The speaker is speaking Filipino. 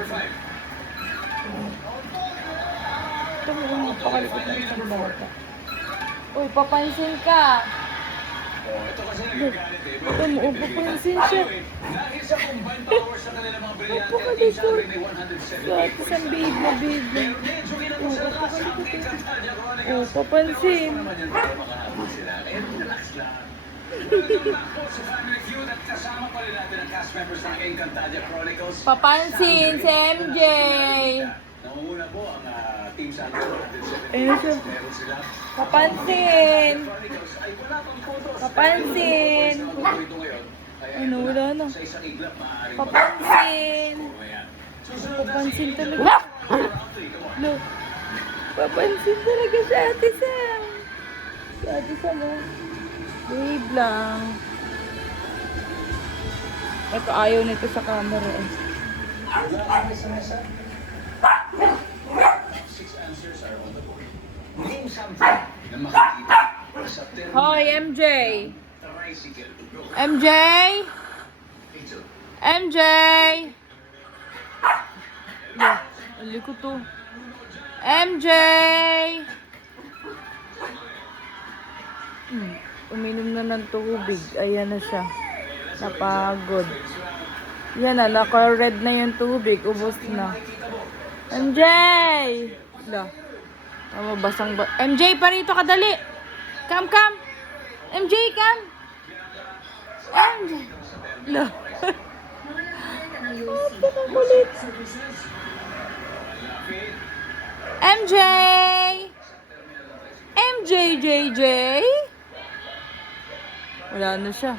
Ito mo yung napakalikot na isang bata. Uy, papansin ka. Ito mo, papansin siya. Napakalikot. At isang babe na babe na. Oh, napakalikot. Oh, papansin. Papansin si MJ. Nangunguna po ang team sa Ayun siya. Papansin. Papansin. Ano, wala na. Papansin. Papansin talaga. Look. Papansin talaga si Ate Sam. Si Ate Sam, oh. Babe lang. Ito, ayaw nito sa camera, eh. Hoy, MJ! MJ! MJ! Yeah, aliko to. MJ! Uminom na ng tubig. Ayan na siya. Napagod. Yan na, naka-red na yung tubig. Ubos na. MJ! La. Tama, basang ba... MJ, parito ka, dali! Come, come! MJ, come! MJ! La. Kulit. MJ! MJ, JJ! Wala na siya.